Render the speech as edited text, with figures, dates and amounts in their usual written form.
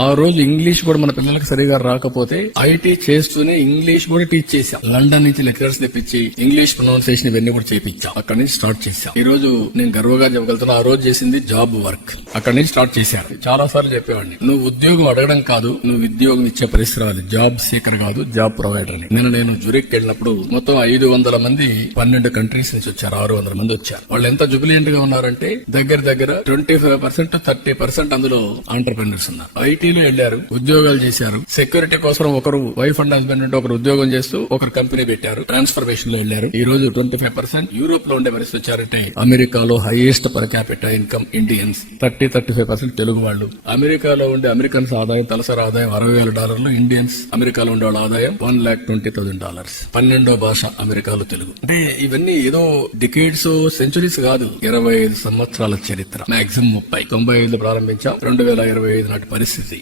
ఆ రోజు ఇంగ్లీష్ కూడా మన పిల్లలకు సరిగా రాకపోతే ఐటీ చేస్తూనే ఇంగ్లీష్ కూడా టీచ్ చేశాం. లండన్ నుంచి లెక్చరర్స్ తెప్పించి ఇంగ్లీష్ ప్రొనౌన్సియేషన్ ఇవన్నీ కూడా చేయించాం. అక్కడి నుంచి స్టార్ట్ చేశాం. ఈ రోజు నేను గర్వంగా చెప్పగలుగుతున్నా, ఆ రోజు చేసింది జాబ్ వర్క్. అక్కడి నుంచి స్టార్ట్ చేశారు. చాలా సార్లు చెప్పేవాడిని, నువ్వు ఉద్యోగం అడగడం కాదు, నువ్వు ఉద్యోగం ఇచ్చే పరిస్థితి రాదు. జాబ్ సీకర్ కాదు, జాబ్ ప్రొవైడర్ అని. నేను జురిక్ వెళ్ళినప్పుడు మొత్తం 500 మంది 12 కంట్రీస్ నుంచి వచ్చారు. 600 మంది వచ్చారు. వాళ్ళు ఎంత జుబిలియంట్ గా ఉన్నారంటే దగ్గర 25% 30% అందులో ఆంటర్‌ప్రెన్యూర్స్ ఉన్నారు. ఐటీలో వెళ్లారు, ఉద్యోగాలు చేశారు. సెక్యూరిటీ కోసం ఒకరు వైఫ్ అండ్ హస్బెండ్ అంటే ఒకరు ఉద్యోగం చేస్తూ ఒకరు కంపెనీ పెట్టారు. ట్రాన్స్ఫర్మేషన్ లో వెళ్లారు. ఈ రోజు 25% యూరోప్ లో ఉండే పరిస్థితి వచ్చారంటే అమెరికాలో highest per capital income Indians 30-35% Telugu వాళ్ళు. అమెరికాలో ఉండే అమెరికన్స్ ఆదాయం తలసరి ఆదాయం $60,000. ఇండియన్స్ అమెరికాలో ఉండే వాళ్ళ ఆదాయం $1,20,000. 12వ భాష అమెరికాలో తెలుగు. అంటే ఇవన్నీ ఏదో డికేడ్స్ సెంచురీస్ కాదు, 25 సంవత్సరాల చరిత్ర. మాక్సిమం 30. 95 ప్రారంభించాం, 2025 నాటి పరిస్థితి.